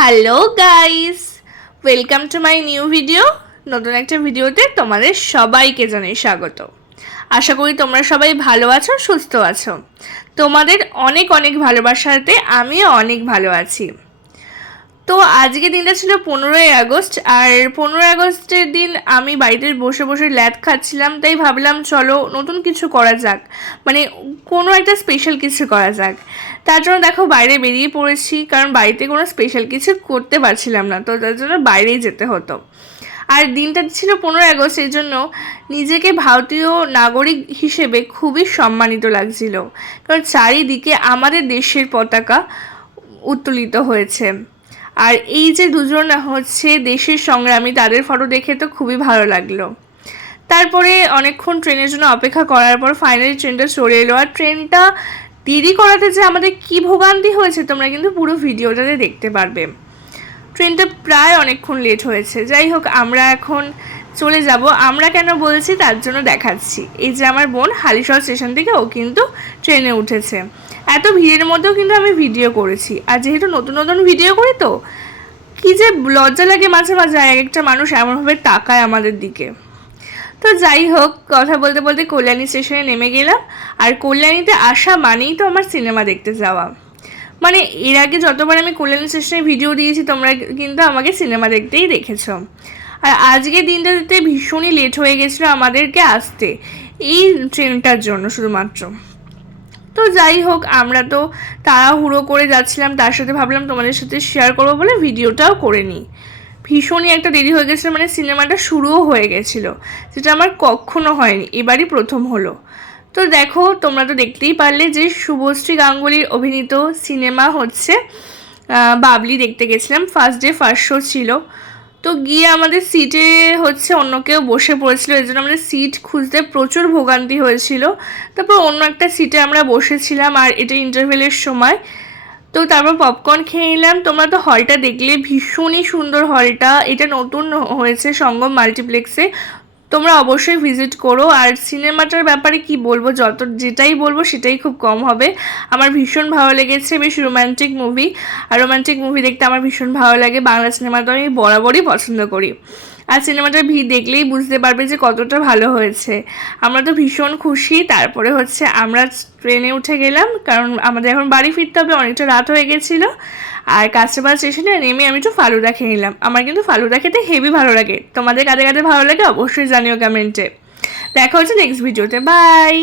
Hello guys welcome to my new video নতুন একটা ভিডিওতে তোমাদের সবাইকে জানাই স্বাগত। আশা করি তোমরা সবাই ভালো আছো, সুস্থ আছো। তোমাদের অনেক অনেক ভালোবাসাতে আমিও অনেক ভালো আছি। তো আজকে দিনটা ছিল পনেরোই আগস্ট, আর পনেরোই আগস্টের দিন আমি বাড়িতে বসে বসে ল্যাদ খাচ্ছিলাম, তাই ভাবলাম চলো নতুন কিছু করা যাক। মানে কোনো একটা স্পেশাল কিছু করা যাক। তার জন্য দেখো বাইরে বেরিয়ে পড়েছি, কারণ বাড়িতে কোনো স্পেশাল কিছু করতে পারছিলাম না, তো তার জন্য বাইরেই যেতে হতো। আর দিনটা ছিল পনেরোই আগস্ট, এই জন্য নিজেকে ভারতীয় নাগরিক হিসেবে খুবই সম্মানিত লাগছিল, কারণ চারিদিকে আমাদের দেশের পতাকা উত্তোলিত হয়েছে। আর এই যে দুজন হচ্ছে দেশের সংগ্রামী, তাদের ফটো দেখে তো খুবই ভালো লাগল। তারপরে অনেকক্ষণ ট্রেনের জন্য অপেক্ষা করার পর ফাইনালি ট্রেনটা চলে এলো, আর ট্রেনটা দেরি করাতে যে আমাদের কী ভোগান্তি হয়েছে, তোমরা কিন্তু পুরো ভিডিওটাতে দেখতে পারবে। ট্রেনটা প্রায় অনেকক্ষণ লেট হয়েছে। যাই হোক, আমরা এখন চলে যাব। আমরা কেন বলছি, তার জন্য দেখাচ্ছি। এই যে আমার বোন হালিশহর স্টেশন থেকে, ও কিন্তু ট্রেনে উঠেছে। এত ভিড়ের মধ্যেও কিন্তু আমি ভিডিও করেছি। আর যেহেতু নতুন নতুন ভিডিও করি তো, কি যে লজ্জা লাগে মাঝে মাঝে, এক একটা মানুষ এমনভাবে তাকায় আমাদের দিকে। তো যাই হোক, কথা বলতে বলতে কল্যাণী স্টেশনে নেমে গেলাম। আর কল্যাণীতে আসা মানেই তো আমার সিনেমা দেখতে যাওয়া। মানে এর আগে যতবার আমি কল্যাণী স্টেশনে ভিডিও দিয়েছি, তোমরা কিন্তু আমাকে সিনেমা দেখতেই দেখেছ। আর আজকে দিনটাতে ভীষণই লেট হয়ে গেছিল আমাদেরকে আসতে, এই ট্রেনটার জন্য শুধুমাত্র। তো যাই হোক, আমরা তো তাড়াহুড়ো করে যাচ্ছিলাম, তার সাথে ভাবলাম তোমাদের সাথে শেয়ার করব বলে ভিডিওটাও করে নিই। ভীষণই একটা দেরি হয়ে গেছিল মানে সিনেমাটা শুরুও হয়ে গেছিল, যেটা আমার কখনো হয়নি, এবারই প্রথম হলো। তো দেখো, তোমরা তো দেখতেই পারলে যে শুভশ্রী গাঙ্গুলির অভিনীত সিনেমা হচ্ছে বাবলি দেখতে গেছিলাম, ফার্স্ট ডে, ফার্স্ট শো ছিল। তো গিয়ে আমাদের সিটে হচ্ছে অন্য কেউ বসে পড়েছিল এই জন্য আমাদের সিট খুঁজতে প্রচুর ভোগান্তি হয়েছিল। তারপর অন্য একটা সিটে আমরা বসেছিলাম, আর এটা ইন্টারভেলের সময়। তো তারপর পপকর্ন খেয়ে নিলাম। তোমরা তো হলটা দেখলে, ভীষণই সুন্দর হলটা এটা নতুন হয়েছে সঙ্গম মাল্টিপ্লেক্সে তোমরা অবশ্যই ভিজিট করো। আর সিনেমাটার ব্যাপারে কি বলব? যত যেটাই বলব, সেটাই খুব কম হবে। আমার ভীষণ ভালো লেগেছে, বেশ রোম্যান্টিক মুভি আর রোম্যান্টিক মুভি দেখতে আমার ভীষণ ভালো লাগে। বাংলা সিনেমা তো আমি বরাবরই পছন্দ করি। আর সিনেমাটার ভি দেখলেই বুঝতে পারবে যে কতটা ভালো হয়েছে। আমরা তো ভীষণ খুশি। তারপরে হচ্ছে আমরা ট্রেনে উঠে গেলাম, কারণ আমাদের এখন বাড়ি ফিরতে হবে, অনেকটা রাত হয়ে গেছিল। আর কাস্টমার স্টেশনে নেমে আমি একটু ফালুদা খেয়ে নিলাম। আমার কিন্তু ফালুদা খেতে হেভি ভালো লাগে। তোমাদের কাদের কাদের ভালো লাগে অবশ্যই জানিও কমেন্টে দেখা হচ্ছে নেক্সট ভিডিওতে বাই